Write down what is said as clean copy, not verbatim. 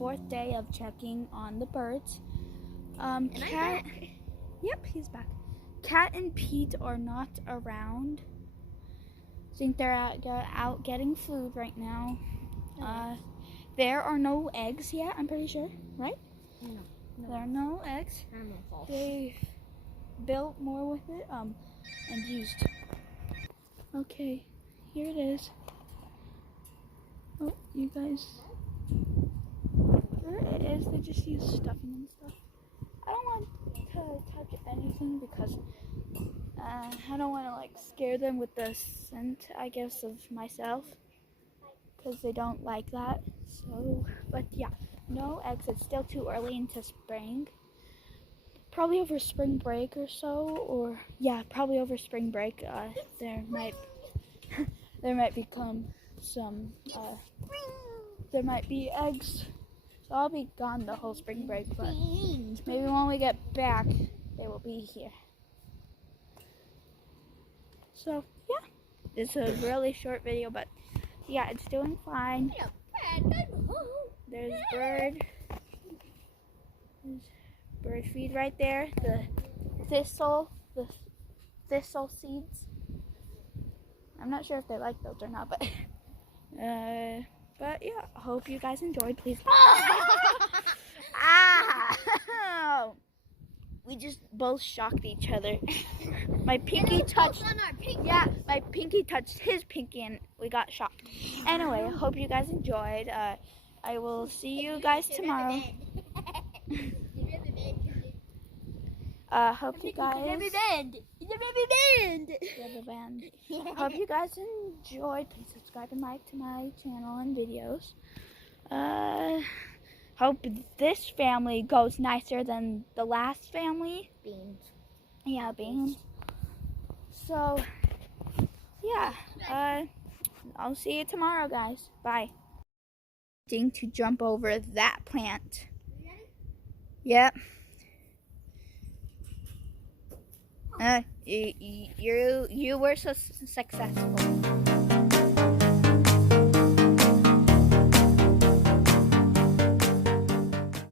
fourth day of checking on the birds. And Cat. I'm back. Yep, he's back. Cat and Pete are not around. I think they're out getting food right now. There are no eggs yet, I'm pretty sure, right? No. There are no eggs. They built more with it and used. Okay, here it is. Oh, you guys. There it is. They just use stuffing and stuff. I don't want to touch anything because I don't want to like scare them with the scent, I guess, of myself, because they don't like that. So, but yeah, no eggs. It's still too early into spring. Probably over spring break or so, or yeah, probably over spring break. There might become some. There might be eggs. So I'll be gone the whole spring break, but maybe when we get back, they will be here. So yeah, it's a really short video, but yeah, it's doing fine. There's bird feed right there. The thistle seeds. I'm not sure if they like those or not, but yeah, hope you guys enjoyed. Please. Ah! We just both shocked each other. My pinky touched. Yeah, my pinky touched his pinky, and we got shocked. Anyway, I hope you guys enjoyed. I will see you guys tomorrow. Hope you guys. Hope you guys enjoyed. Please subscribe and like to my channel and videos. Hope this family goes nicer than the last family. Beans. Yeah, beans. So, yeah. I'll see you tomorrow, guys. Bye. To jump over that plant. Yep. You were so successful.